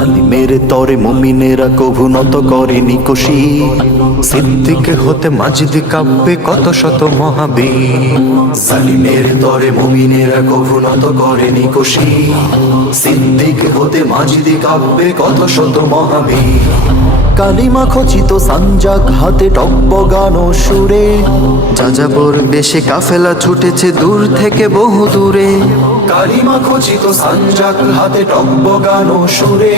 salí. তরে মুমিনেরা কভু নত করেনি কোশি সিদ্দিক হতে মাজিদ কাব্যে কত শত মহাবীর। সালিমের তরে মুমিনেরা কভু নত করেনি কোশি সিদ্দিক হতে মাজিদি কাব্যে কত শত মহাবীর। কালিমা খচিত সাঞ্জাক হাতে টব্য গান ও সুরে। যাযাবর বেশে কাফেলা ছুটেছে দূর থেকে বহু দূরে। কালিমা খচিত সাঞ্জাক হাতে টব্য গান ও সুরে।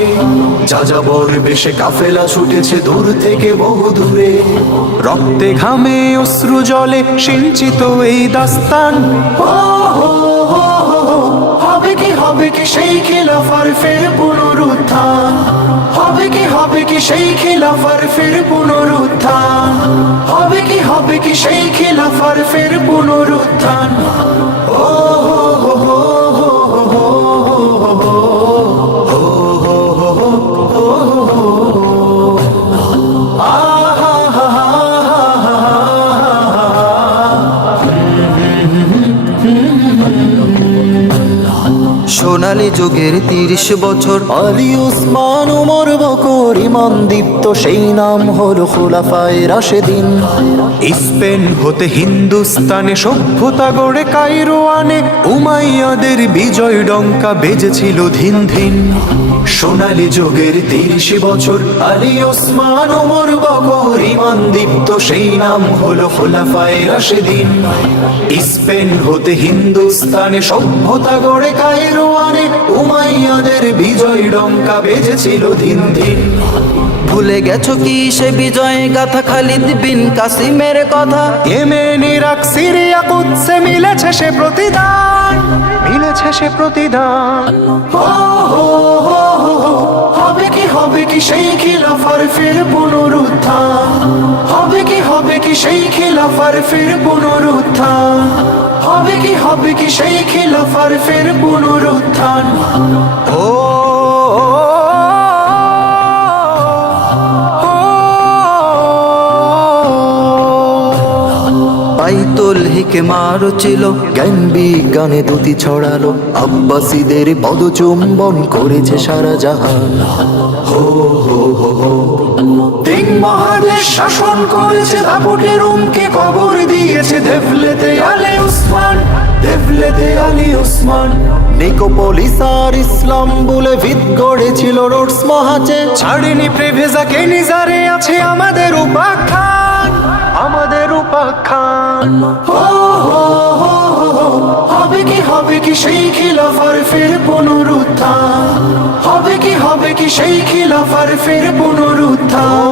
বহু দূরে। রক্তে ঘামে অশ্রু জলে সিঞ্চিত এই দাস্তান। হবে কি হবে কি সেই খিলাফার ফের পুনরুত্থান? হবে কি হবে কি সেই খিলাফার ফের পুনরুত্থান? হবে কি হবে কি সেই খিলাফার ফের পুনরুত্থান? সোনালী যুগের তিরিশ বছর। আলী উসমান উমর বকর ইমান দীপ্ত, সেই নাম হলো খোলাফায় রাশেদিন। স্পেন হতে হিন্দুস্তানে সভ্যতা গড়ে কাইরোয়ানে উমাইয়াদের বিজয় ডঙ্কা বেজেছিল ধিন ধিন সোনালী যুগের তিরিশ বছর, আলী ওসমান ওমর বকর ইমান দীপ্ত, সেই নাম হলো খোলাফায় রাশেদিন। স্পেন হতে হিন্দুস্তানে সভ্যতা গড়ে কায়রোয়ানে উমাইয়াদের বিজয় ডঙ্কা বেজেছিল দিন দিন। ভুলে গেছো কি সে বিজয় গাথা খালিদ বিন কাসিমের কথা? ইয়েমেন ইরাক সিরিয়া কুৎসে মিলেছে সে প্রতিদান মিলেছে সে প্রতিদান। হবে কি হবে কি সেই খিলাফার ফের পুনরুত্থান? হবে কি হবে কি সেই খিলাফার ফের পুনরুত্থান? হবে কি হবে কি সেই খিলাফার ফের পুনরুত্থান? ও বাইতুল হিকমার ছিল জ্ঞান বিজ্ঞানে দুটি ছড়ালো। আব্বাসীদের পদচুম্বন করেছে সারা জাহান। হো হো হো। তিন মহাদেশ শাসন করেছে দাপটে রুমকে কবর দিয়েছে দেভলেতে আলে উসমান দেভলেতে আলী উসমান। নিকোপলিস আর ইসলাম বলে ভিত গড়েছিল রোডস মহাচে। ছাড়েনি প্রেভেজাকে নিজারে আছে আমাদের উপাখ্যান আমাদের উপাখ্যান। হো হো হো, হবে কি হবে কি সেই খিলাফার ফের পুনরুত্থান? হবে কি হবে কি সেই খিলাফার ফের পুনরুত্থান?